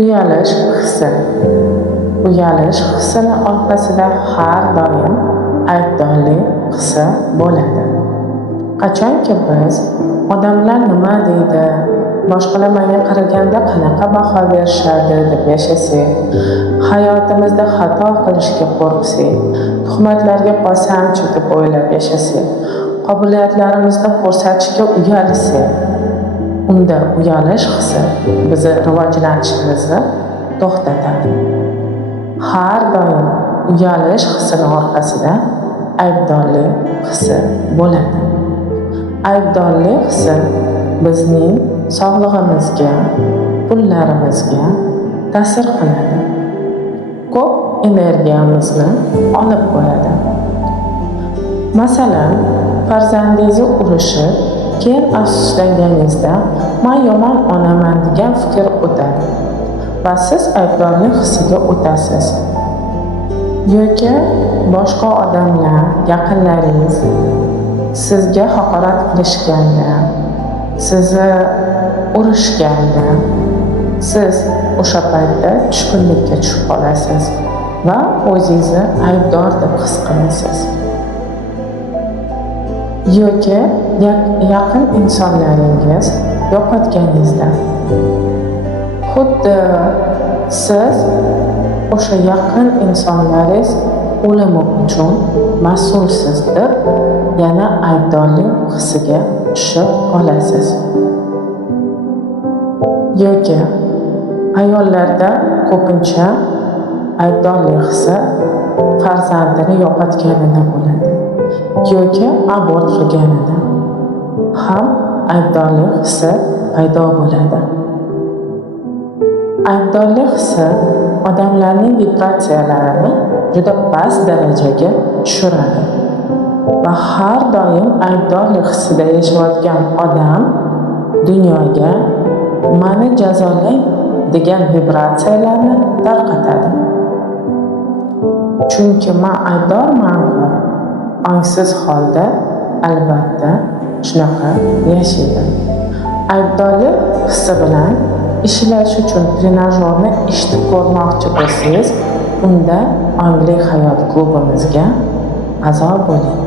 Uyalish hissi. Uyalish hissini orqasida har doim aybdorlik hissi bo'ladi. Qachonki biz odamlar nima deydi, boshqalar menga qaraganda qanaqa baho berishadi deb yashasak, hayotimizda xato qilishga qo'rqsak, tuhmatlarga qolsamchi deb o'ylab yashasak, qobiliyatlarimizni ko'rsatishga uyalsak, unda uyalish hissi bizni rivojlanishimizni to'xtatadi. Har doim uyalish hissini orqasida aybdorlik hissi bo'ladi. Aybdorlik hissi bizning sog'lig'imizga, pullarimizga ta'sir qiladi. Ko'p energiyamizni olib qo'yadi. Masalan, farzandingizni urishib, keyin afsuslanganingizda "Men yomon onaman" degan fikr o'tadi va siz aybdorlik hissiga o'tasiz. Yoki boshqa odamlar, yaqinlaringiz sizga haqorat qilishganda, sizni urishganda, siz o'sha paytda tushkunlikka tushib qolasiz va o'zingizni aybdor deb his qilasiz. Yoki yaqin insonlaringiz yo'qotganingizda xuddi siz o'sha yaqin insonlaringiz o'limi uchun mas'ulsiz deb yana aybdorlik hissiga tushib qolasiz. Yoki ayollarda ko'pincha aybdorlik hissi farzandini yo'qotganida bo'ladi. Yoki abort qilganida ham aybdorlik hissi paydo bo'ladi. Aybdorlik hissi odamlarning vibratsiyalarini juda past darajaga tushiradi va har doim aybdorlik hissida yashayotgan odam dunyoga "mani jazolang" degan vibratsiyalarni tarqatadi. Chunki men aybdorman-ku, ongsiz holda albatta shunaqa yashaydi. Aybdorlik hissi bilan ishlash uchun trenajyorni eshitib ko'rmoqchi bo'lsangiz, unda Ongli hayot klubimizga a'zo bo'ling.